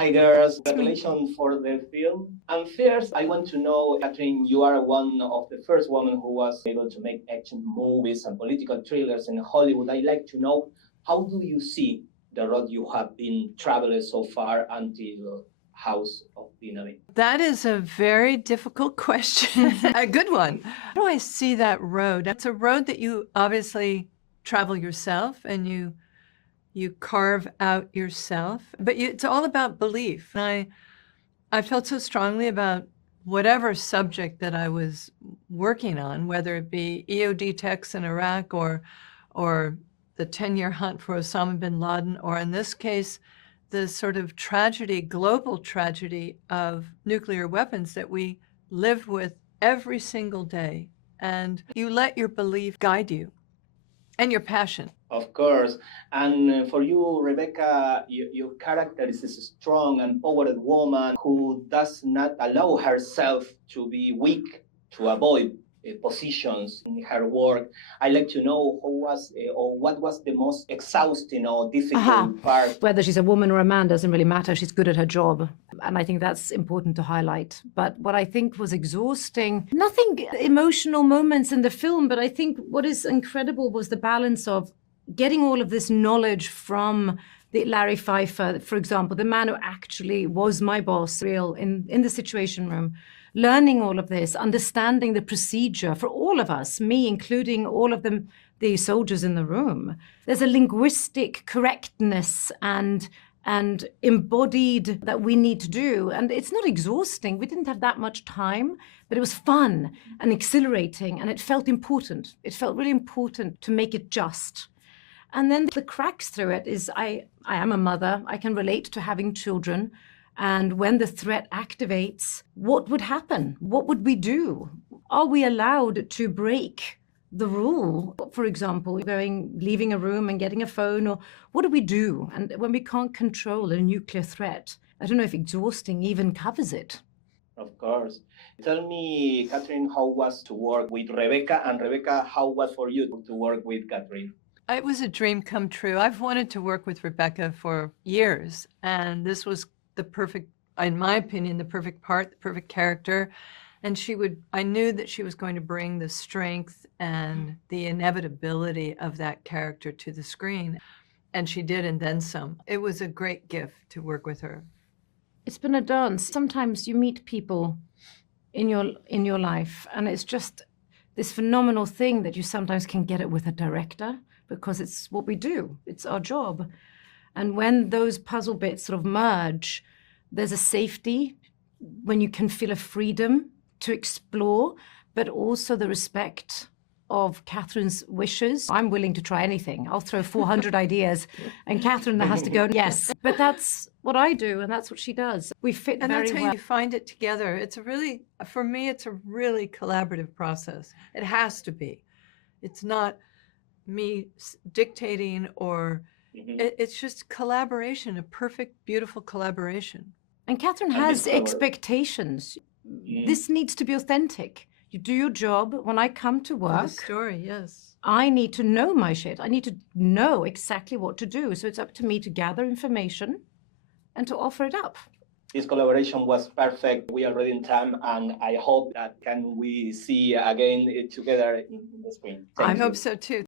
Hi, girls. Congratulations for the film. And first, I want to know, Kathryn, you are one of the first women who was able to make action movies and political thrillers in Hollywood. I'd like to know, how do you see the road you have been traveling so far until House of Dinamita? That is a very difficult question. A good one. How do I see that road? It's a road that you obviously travel yourself and you carve out yourself, but it's all about belief. And I felt so strongly about whatever subject that I was working on, whether it be EOD techs in Iraq or the 10-year hunt for Osama bin Laden, or in this case, the sort of tragedy, global tragedy of nuclear weapons that we live with every single day. And you let your belief guide you and your passion. Of course. And for you, Rebecca, your character is a strong and powerful woman who does not allow herself to be weak to avoid positions in her work. I'd like to know what was the most exhausting or difficult part. Whether she's a woman or a man doesn't really matter. She's good at her job. And I think that's important to highlight. But what I think was exhausting, nothing emotional moments in the film, but I think what is incredible was the balance of getting all of this knowledge from Larry Pfeiffer, for example, the man who actually was my boss, real in the Situation Room, learning all of this, understanding the procedure for all of us, me including all of the soldiers in the room. There's a linguistic correctness and embodied that we need to do. And it's not exhausting. We didn't have that much time, but it was fun and exhilarating, and it felt important. It felt really important to make it just. And then the cracks through it is I am a mother. I can relate to having children. And when the threat activates, what would happen? What would we do? Are we allowed to break the rule? For example, leaving a room and getting a phone, or what do we do? And when we can't control a nuclear threat, I don't know if exhausting even covers it. Of course. Tell me, Kathryn, how was to work with Rebecca? And Rebecca, how was for you to work with Kathryn? It was a dream come true. I've wanted to work with Rebecca for years, and this was the perfect, in my opinion, the perfect part, the perfect character. And I knew that she was going to bring the strength and the inevitability of that character to the screen. And she did, and then some. It was a great gift to work with her. It's been a dance. Sometimes you meet people in your life, and it's just this phenomenal thing that you sometimes can get it with a director, because it's what we do. It's our job. And when those puzzle bits sort of merge, there's a safety when you can feel a freedom to explore, but also the respect of Kathryn's wishes. I'm willing to try anything. I'll throw 400 ideas, and Kathryn has to go, yes. But that's what I do, and that's what she does. We fit and very that's how well. You find it together. For me, it's a really collaborative process. It has to be. It's not me dictating or it's just collaboration, a perfect, beautiful collaboration. And Kathryn has expectations. This needs to be authentic. You do your job. When I come to work, the story, yes, I need to know my shit. I need to know exactly what to do. So it's up to me to gather information and to offer it up. This collaboration was perfect. We are already in time, and I hope that we see again together in the screen. I hope so too.